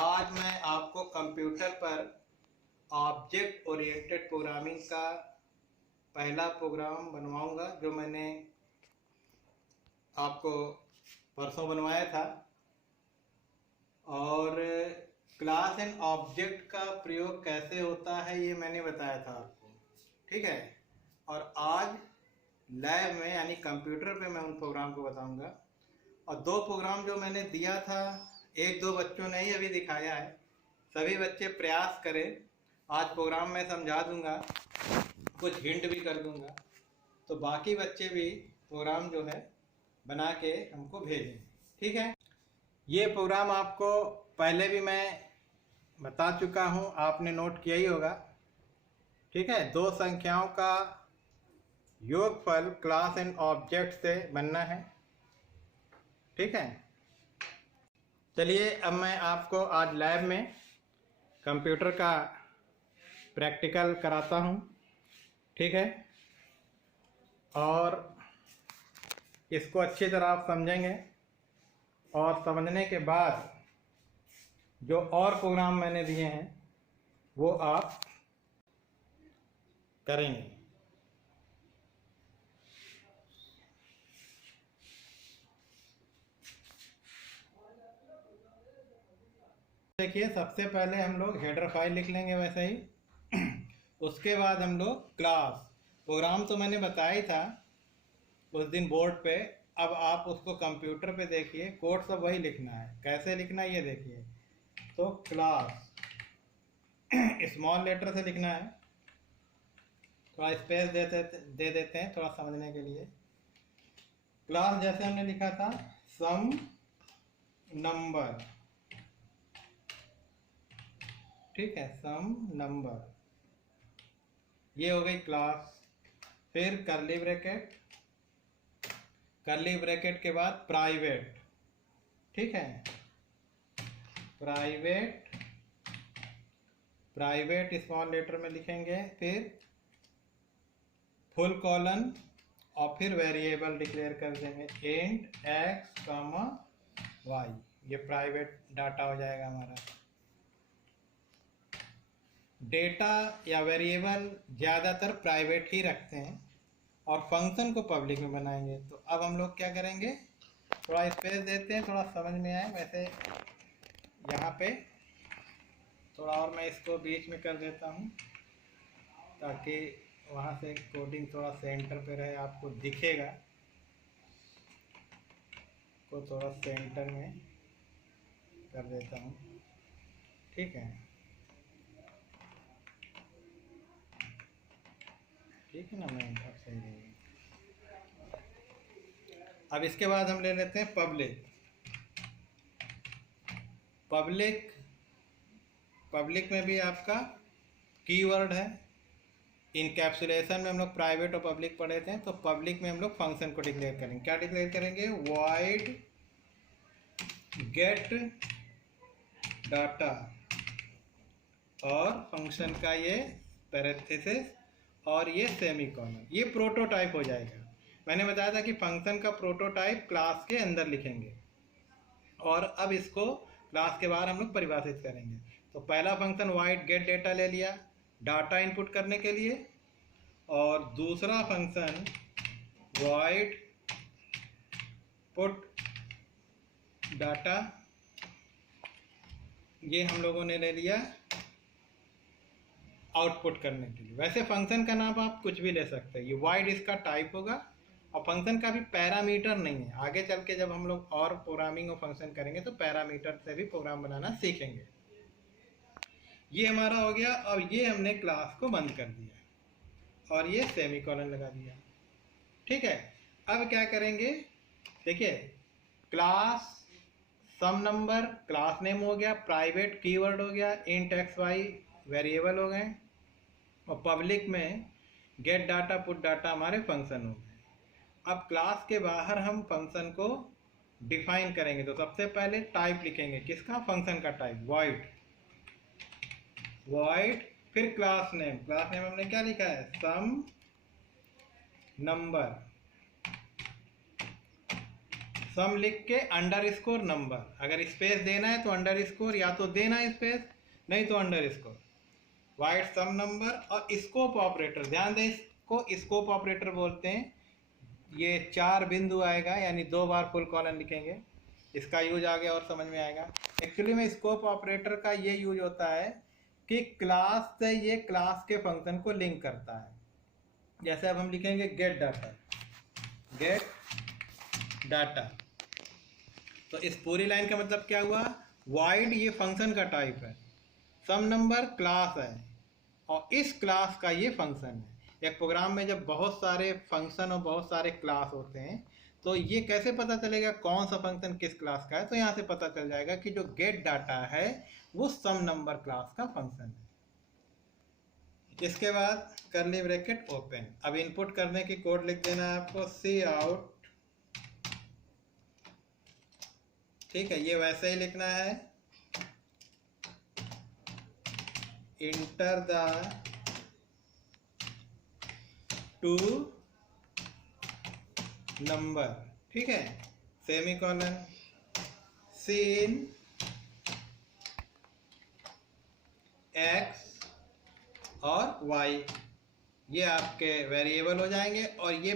आज मैं आपको कंप्यूटर पर ऑब्जेक्ट ओरिएंटेड प्रोग्रामिंग का पहला प्रोग्राम बनवाऊंगा, जो मैंने आपको परसों बनवाया था। और क्लास एंड ऑब्जेक्ट का प्रयोग कैसे होता है ये मैंने बताया था आपको, ठीक है। और आज लैब में यानी कंप्यूटर पे मैं उन प्रोग्राम को बताऊंगा। और दो प्रोग्राम जो मैंने दिया था, एक दो बच्चों ने ही अभी दिखाया है। सभी बच्चे प्रयास करें। आज प्रोग्राम मैं समझा दूंगा, कुछ हिंट भी कर दूंगा, तो बाकी बच्चे भी प्रोग्राम जो है बना के हमको भेजें, ठीक है। ये प्रोग्राम आपको पहले भी मैं बता चुका हूँ, आपने नोट किया ही होगा, ठीक है। दो संख्याओं का योगफल क्लास एंड ऑब्जेक्ट से बनना है, ठीक है। चलिए अब मैं आपको आज लैब में कंप्यूटर का प्रैक्टिकल कराता हूँ, ठीक है। और इसको अच्छी तरह आप समझेंगे और समझने के बाद जो और प्रोग्राम मैंने दिए हैं वो आप करेंगे। देखिए, सबसे पहले हम लोग हेडर फाइल लिख लेंगे वैसे ही। उसके बाद हम लोग क्लास प्रोग्राम तो मैंने बताया ही था उस दिन बोर्ड पे। अब आप उसको कंप्यूटर पे देखिए, कोड सब वही लिखना है। कैसे लिखना है ये देखिए। तो क्लास स्मॉल लेटर से लिखना है, थोड़ा स्पेस दे देते हैं थोड़ा समझने के लिए। क्लास जैसे हमने लिखा था सम नंबर, ठीक है, सम नंबर, ये हो गई क्लास। फिर करली ब्रैकेट, करली ब्रैकेट के बाद प्राइवेट, ठीक है, प्राइवेट, प्राइवेट स्मॉल लेटर में लिखेंगे। फिर फुल कॉलन और फिर वेरिएबल डिक्लेयर कर देंगे इंट एक्स कॉमा वाई। ये प्राइवेट डाटा हो जाएगा हमारा। डेटा या वेरिएबल ज़्यादातर प्राइवेट ही रखते हैं और फंक्शन को पब्लिक में बनाएंगे। तो अब हम लोग क्या करेंगे, थोड़ा स्पेस देते हैं, थोड़ा समझ में आए। वैसे यहाँ पे थोड़ा और मैं इसको बीच में कर देता हूँ ताकि वहाँ से कोडिंग थोड़ा सेंटर पे रहे, आपको दिखेगा। को थोड़ा सेंटर में कर देता हूँ, ठीक है, ठीक है ना। मैं अब सही रहेगी। अब इसके बाद हम ले लेते हैं पब्लिक। पब्लिक, पब्लिक में भी आपका कीवर्ड है। इनकैप्सुलेशन में हम लोग प्राइवेट और पब्लिक पढ़े थे, तो पब्लिक में हम लोग फंक्शन को डिक्लेयर करेंगे। क्या डिक्लेयर करेंगे, वॉइड गेट डाटा, और फंक्शन का ये पैरेंथेसिस और ये सेमीकोलन, ये प्रोटोटाइप हो जाएगा। मैंने बताया था कि फंक्शन का प्रोटोटाइप क्लास के अंदर लिखेंगे और अब इसको क्लास के बाहर हम लोग परिभाषित करेंगे। तो पहला फंक्शन वॉइड गेट डेटा ले लिया डाटा इनपुट करने के लिए, और दूसरा फंक्शन वॉइड पुट डाटा, ये हम लोगों ने ले लिया आउटपुट करने के लिए। वैसे फंक्शन का नाम आप कुछ भी ले सकते हैं, ये वॉइड इसका टाइप होगा और फंक्शन का भी पैरामीटर नहीं है। आगे चल के जब हम लोग और प्रोग्रामिंग और फंक्शन करेंगे तो पैरामीटर से भी प्रोग्राम बनाना सीखेंगे। ये हमारा हो गया। अब ये हमने क्लास को बंद कर दिया और ये सेमीकोलन लगा दिया, ठीक है। अब क्या करेंगे, देखिए, क्लास सम नंबर क्लास नेम हो गया, प्राइवेट कीवर्ड हो गया, इंट एक्स वाई वेरिएबल हो गए, और पब्लिक में गेट डाटा पुट डाटा हमारे फंक्शन हो गए। अब क्लास के बाहर हम फंक्शन को डिफाइन करेंगे। तो सबसे पहले टाइप लिखेंगे, किसका, फंक्शन का टाइप, वॉइड, वॉइड, फिर क्लास नेम। क्लास नेम हमने क्या लिखा है, सम नंबर, सम लिख के अंडरस्कोर नंबर, अगर स्पेस देना है तो अंडरस्कोर, या तो देना स्पेस, नहीं तो अंडरस्कोर, वाइड सम नंबर। और स्कोप ऑपरेटर, ध्यान दें इसको स्कोप ऑपरेटर बोलते हैं। ये 4 बिंदु आएगा, यानी 2 बार फुल कॉलन लिखेंगे। इसका यूज आगे और समझ में आएगा। एक्चुअली में स्कोप ऑपरेटर का ये यूज होता है कि क्लास से ये क्लास के फंक्शन को लिंक करता है। जैसे अब हम लिखेंगे गेट डाटा, गेट डाटा, तो इस पूरी लाइन का मतलब क्या हुआ, वाइड ये फंक्शन का टाइप है, सम नंबर क्लास है, और इस क्लास का ये फंक्शन है। एक प्रोग्राम में जब बहुत सारे फंक्शन और बहुत सारे क्लास होते हैं तो ये कैसे पता चलेगा कौन सा फंक्शन किस क्लास का है, तो यहाँ से पता चल जाएगा कि जो गेट डाटा है वो सम नंबर क्लास का फंक्शन है। इसके बाद कर्ली ब्रैकेट ओपन। अब इनपुट करने की कोड लिख देना है आपको, सी आउट, ठीक है, ये वैसे ही लिखना है, इंटर द टू नंबर, ठीक है, सेमीकोलन, सीन एक्स और वाई, ये आपके वेरिएबल हो जाएंगे, और ये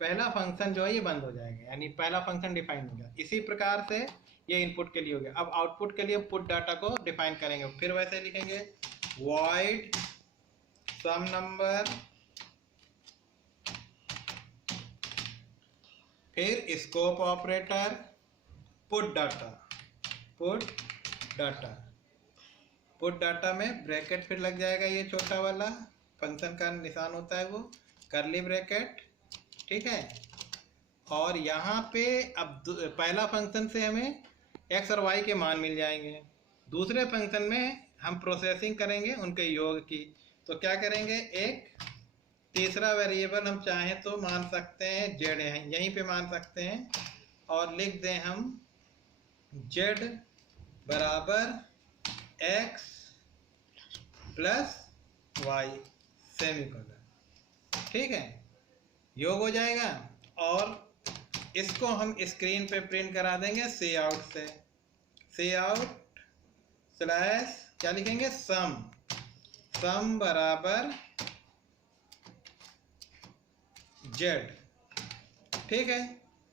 पहला फंक्शन जो है ये बंद हो जाएगा, यानी पहला फंक्शन डिफाइन हो गया। इसी प्रकार से ये इनपुट के लिए हो गया। अब आउटपुट के लिए पुट डाटा को डिफाइन करेंगे, फिर वैसे लिखेंगे वॉइड सम नंबर, फिर scope operator, put data, put data में ब्रैकेट फिर लग जाएगा, ये छोटा वाला फंक्शन का निशान होता है वो, कर्ली ब्रैकेट, ठीक है। और यहाँ पे अब पहला फंक्शन से हमें एक्स और वाई के मान मिल जाएंगे, दूसरे फंक्शन में हम प्रोसेसिंग करेंगे उनके योग की। तो क्या करेंगे, एक तीसरा वेरिएबल हम चाहें तो मान सकते हैं जेड है, यहीं पे मान सकते हैं, और लिख दें हम जेड बराबर एक्स प्लस वाई, सेमीकोलन, ठीक है, योग हो जाएगा। और इसको हम स्क्रीन पे प्रिंट करा देंगे सी आउट से, सी आउट स्लैश क्या लिखेंगे, सम बराबर जेड, ठीक है।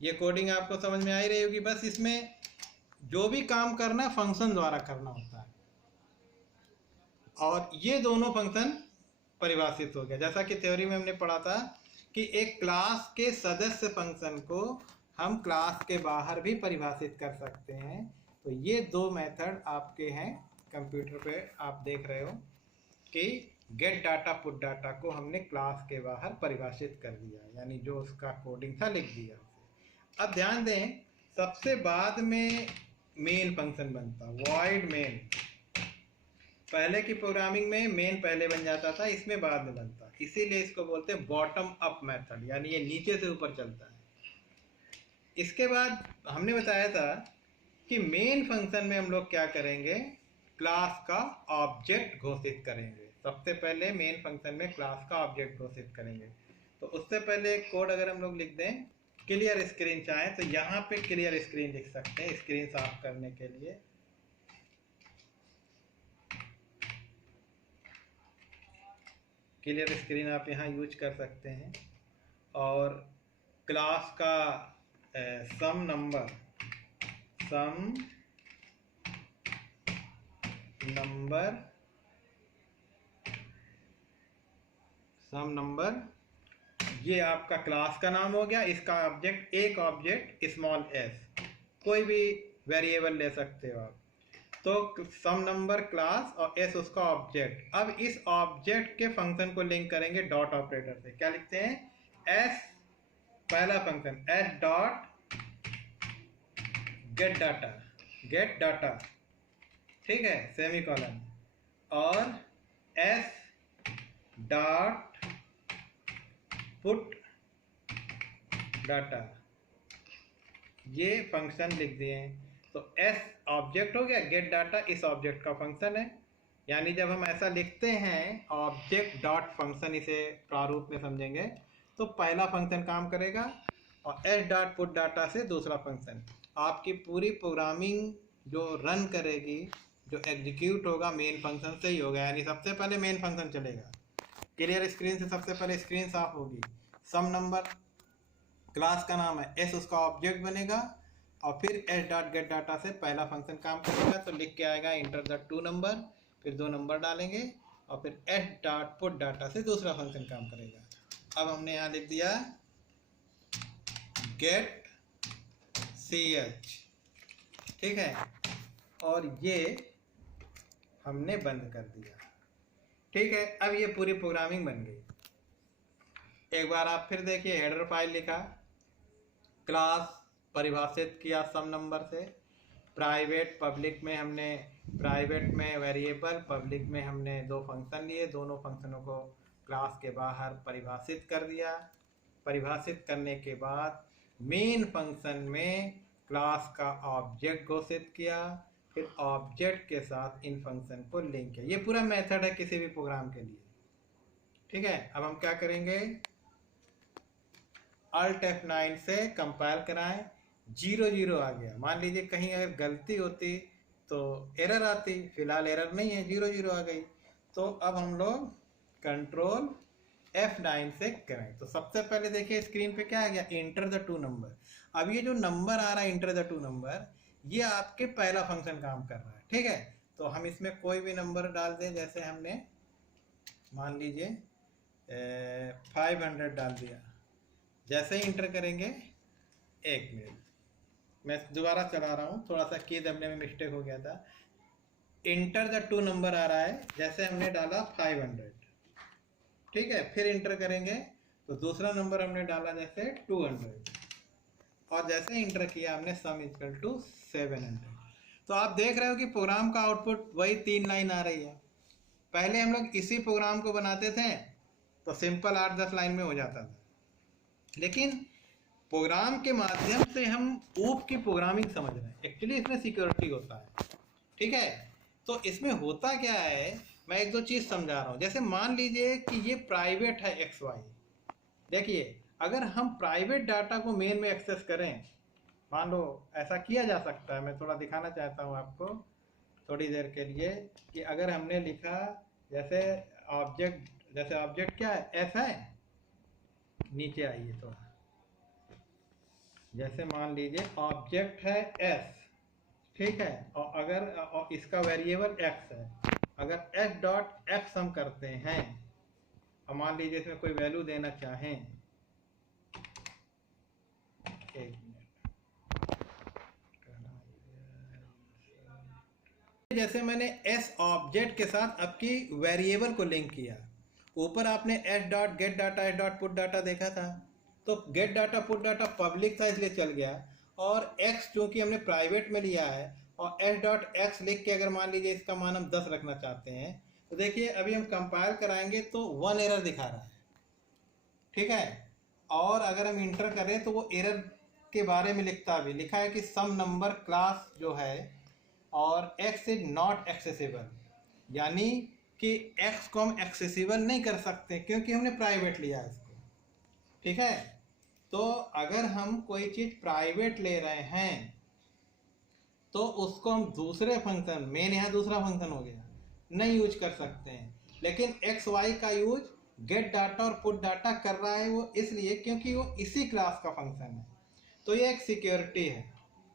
ये कोडिंग आपको समझ में आ ही रही होगी। बस इसमें जो भी काम करना है फंक्शन द्वारा करना होता है, और ये दोनों फंक्शन परिभाषित हो गया। जैसा कि थ्योरी में हमने पढ़ा था कि एक क्लास के सदस्य फंक्शन को हम क्लास के बाहर भी परिभाषित कर सकते हैं। तो ये 2 मेथड आपके हैं कंप्यूटर पे, आप देख रहे हो कि गेट डाटा पुट डाटा को हमने क्लास के बाहर परिभाषित कर दिया, यानी जो उसका कोडिंग था लिख दिया। अब ध्यान दें, सबसे बाद में मेन फंक्शन बनता, वॉइड मेन। पहले की प्रोग्रामिंग में मेन पहले बन जाता था, इसमें बाद में बनता, इसीलिए इसको बोलते हैं बॉटम अप मेथड, यानी ये नीचे से ऊपर चलता है। इसके बाद हमने बताया था कि मेन फंक्शन में हम लोग क्या करेंगे, क्लास का ऑब्जेक्ट घोषित करेंगे। सबसे पहले मेन फंक्शन में क्लास का ऑब्जेक्ट घोषित करेंगे। तो उससे पहले एक कोड अगर हम लोग लिख दें, क्लियर स्क्रीन चाहें तो यहाँ पे क्लियर स्क्रीन लिख सकते हैं, स्क्रीन साफ करने के लिए। क्लियर स्क्रीन आप यहाँ यूज कर सकते हैं। और क्लास का सम नंबर ये आपका क्लास का नाम हो गया, इसका ऑब्जेक्ट एक ऑब्जेक्ट स्मॉल एस, कोई भी वेरिएबल ले सकते हो आप। तो सम नंबर क्लास और एस उसका ऑब्जेक्ट। अब इस ऑब्जेक्ट के फंक्शन को लिंक करेंगे डॉट ऑपरेटर से। क्या लिखते हैं, एस पहला function S dot gate data, ठीक है, सेमीकोलन, और एस डॉट पुट डाटा, ये फंक्शन लिख दिए हैं। तो एस ऑब्जेक्ट हो गया, गेट डाटा इस ऑब्जेक्ट का फंक्शन है। यानी जब हम ऐसा लिखते हैं ऑब्जेक्ट डॉट फंक्शन, इसे प्रारूप में समझेंगे, तो पहला फंक्शन काम करेगा और एस डॉट पुट डाटा से दूसरा फंक्शन। आपकी पूरी प्रोग्रामिंग जो रन करेगी, जो एग्जीक्यूट होगा मेन फंक्शन से ही होगा, यानी सबसे पहले मेन फंक्शन चलेगा। क्लियर स्क्रीन से सबसे पहले स्क्रीन साफ होगी। सम नंबर क्लास का नाम है, एस उसका ऑब्जेक्ट बनेगा और फिर एस डॉट गेट डाटा से पहला फंक्शन काम करेगा। तो लिख के आएगा इंटर द 2 नंबर, फिर 2 नंबर डालेंगे और फिर एस डॉट पुट डाटा से दूसरा फंक्शन काम करेगा। अब हमने यहाँ लिख दिया गेट सी एच, ठीक है, और ये हमने बंद कर दिया। ठीक है, अब ये पूरी प्रोग्रामिंग बन गई। एक बार आप फिर देखिए, हेडर फाइल लिखा, क्लास परिभाषित किया सम नंबर से, प्राइवेट पब्लिक में हमने प्राइवेट में वेरिएबल, पब्लिक में हमने 2 फंक्शन लिए, दोनों फंक्शनों को क्लास के बाहर परिभाषित कर दिया। परिभाषित करने के बाद मेन फंक्शन में क्लास का ऑब्जेक्ट घोषित किया, फिर ऑब्जेक्ट के साथ इन फंक्शन को लिंक किया। ये पूरा मेथड है किसी भी प्रोग्राम के लिए। ठीक है, अब हम क्या करेंगे, Alt F9 से कंपाइल कराएं। 0 आ गया। मान लीजिए कहीं अगर गलती होती तो एरर आती, फिलहाल एरर नहीं है, 0 आ गई। तो अब हम लोग कंट्रोल F9 से करें। तो सबसे पहले देखिए स्क्रीन पे क्या आ गया, इंटर द 2 नंबर। अब ये जो नंबर आ रहा है इंटर द 2 नंबर, ये आपके पहला फंक्शन काम कर रहा है। ठीक है, तो हम इसमें कोई भी नंबर डाल दें, जैसे हमने मान लीजिए 500 डाल दिया। जैसे ही इंटर करेंगे, 1 मिनट मैं दोबारा चला रहा हूँ, थोड़ा सा की दबने में मिस्टेक हो गया था। इंटर द 2 नंबर आ रहा है, जैसे हमने डाला 500, ठीक है, फिर इंटर करेंगे तो दूसरा नंबर हमने डाला जैसे 200, और जैसे इंटर किया हमने सम इक्वल टू 700। तो आप देख रहे हो कि प्रोग्राम का आउटपुट वही 3 लाइन आ रही है। पहले हम लोग इसी प्रोग्राम को बनाते थे तो सिंपल 8-10 लाइन में हो जाता था, लेकिन प्रोग्राम के माध्यम से हम ऊप की प्रोग्रामिंग समझ रहे हैं। एक्चुअली इसमें सिक्योरिटी होता है। ठीक है, तो इसमें होता क्या है, मैं 1-2 चीज़ समझा रहा हूँ। जैसे मान लीजिए कि ये प्राइवेट है XY। देखिए, अगर हम प्राइवेट डाटा को मेन में एक्सेस करें, मान लो ऐसा किया जा सकता है, मैं थोड़ा दिखाना चाहता हूँ आपको थोड़ी देर के लिए, कि अगर हमने लिखा जैसे ऑब्जेक्ट, जैसे ऑब्जेक्ट क्या है, एस है, नीचे आइए तो, जैसे मान लीजिए ऑब्जेक्ट है एस, ठीक है, और अगर इसका वेरिएबल एक्स है, अगर एस डॉट एक्स हम करते हैं और मान लीजिए इसमें कोई वैल्यू देना चाहें, एक मिनट, जैसे मैंने एस ऑब्जेक्ट के साथ आपकी वेरिएबल को लिंक किया। ऊपर आपने S dot gate data, S dot put data देखा था, तो gate data put data public था इसलिए चल गया, और एक्स चूंकि हमने प्राइवेट में लिया है, और एस डॉट एक्स लिख के अगर मान लीजिए इसका मान हम 10 रखना चाहते हैं, तो देखिए अभी हम कंपाइल कराएंगे तो 1 एरर दिखा रहा है। ठीक है, और अगर हम इंटर करें तो वो एरर के बारे में लिखा है कि सम नंबर क्लास जो है और x इज नॉट एक्सेसिबल, यानी कि x को हम एक्सेसिबल नहीं कर सकते क्योंकि हमने प्राइवेट लिया है इसको। ठीक है, तो अगर हम कोई चीज़ प्राइवेट ले रहे हैं तो उसको हम दूसरे फंक्शन, मेन यहाँ दूसरा फंक्शन हो गया, नहीं यूज कर सकते हैं। लेकिन एक्स वाई का यूज गेट डाटा और पुट डाटा कर रहा है वो इसलिए क्योंकि वो इसी क्लास का फंक्शन है। तो ये एक सिक्योरिटी है।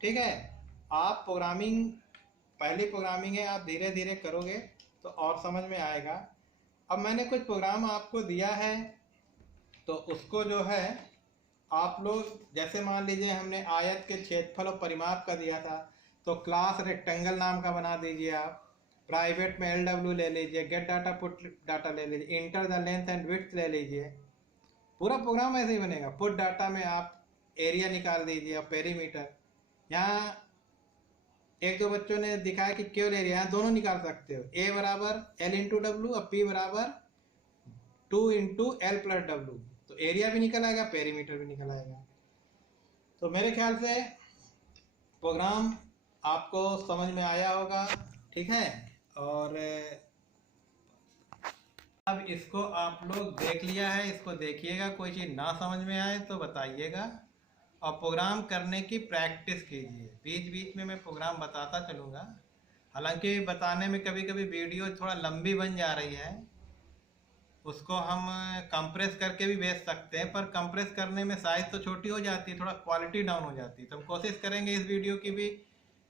ठीक है, आप प्रोग्रामिंग, पहली प्रोग्रामिंग है, आप धीरे धीरे करोगे तो और समझ में आएगा। अब मैंने कुछ प्रोग्राम आपको दिया है, तो उसको जो है आप लोग, जैसे मान लीजिए हमने आयत के क्षेत्रफल और परिमाप का दिया था, तो क्लास रेक्टेंगल नाम का बना दीजिए आप, प्राइवेट में LW ले लीजिए, गेट डाटा पुट डाटा ले लीजिए, enter the length and width ले लीजिए। पूरा प्रोग्राम ऐसे ही बनेगा। पुट डाटा में आप एरिया निकाल दीजिए और पेरीमीटर। यहाँ 1-2 बच्चों ने दिखाया कि केवल एरिया, दोनों निकाल सकते हो, A बराबर L इंटू डब्ल्यू और P बराबर 2 इंटू L प्लस डब्ल्यू, तो एरिया भी निकल आएगा, पेरीमीटर भी निकल आएगा। तो मेरे ख्याल से प्रोग्राम आपको समझ में आया होगा। ठीक है, और अब इसको आप लोग देख लिया है, इसको देखिएगा, कोई चीज़ ना समझ में आए तो बताइएगा। और प्रोग्राम करने की प्रैक्टिस कीजिए। बीच बीच में मैं प्रोग्राम बताता चलूँगा, हालांकि बताने में कभी कभी वीडियो थोड़ा लंबी बन जा रही है, उसको हम कंप्रेस करके भी भेज सकते हैं, पर कंप्रेस करने में साइज तो छोटी हो जाती है, थोड़ा क्वालिटी डाउन हो जाती है। तो हम कोशिश करेंगे इस वीडियो की भी,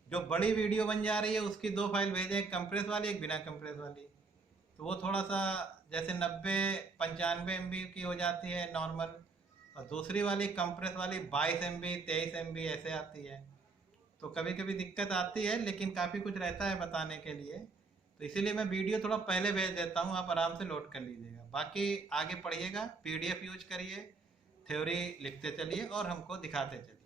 जो बड़ी वीडियो बन जा रही है उसकी 2 फाइल भेजें, एक कंप्रेस वाली एक बिना कंप्रेस वाली। तो वो थोड़ा सा जैसे 90-95 MB की हो जाती है नॉर्मल, और दूसरी वाली कंप्रेस वाली 22 MB 23 MB ऐसे आती है। तो कभी कभी दिक्कत आती है, लेकिन काफ़ी कुछ रहता है बताने के लिए, तो इसीलिए मैं वीडियो थोड़ा पहले भेज देता हूँ, आप आराम से लोड कर लीजिएगा। बाकी आगे पढ़िएगा, PDF यूज करिए, थ्योरी लिखते चलिए और हमको दिखाते चलिए।